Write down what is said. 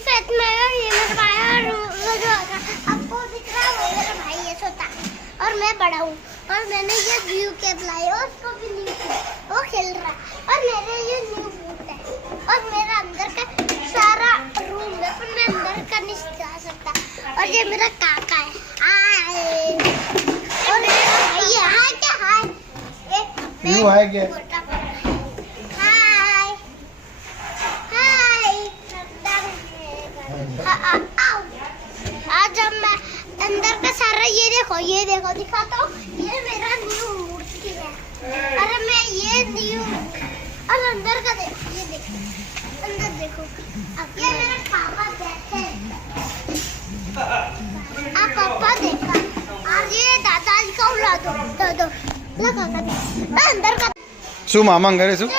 फेत में ये मेरा भाई और वो जो आपको दिख रहा है वो मेरा भाई है छोटा और मैं बड़ा हूँ और मैंने ये न्यू कैप लाई और उसको भी न्यू वो खेल रहा है और मेरे ये न्यू बूट है और मेरा अंदर का सारा रूम है पर मैं अंदर का नहीं जा सकता और ये मेरा काका है हाय और मेरा भाई है हाय क्या हाय यू हाय क्या हाय हाय आज हम मैं अंदर का सारा ये देखो दिखाता हूँ ये मेरा न्यू मूर्ति है अरे मैं ये न्यू और अंदर का देखो ये देखो अंदर देखो अब ये मेरा पापा बैठे आप पापा देखा और ये दादाजी का उड़ा दो लगा अंदर का શું મામા ઘરે શું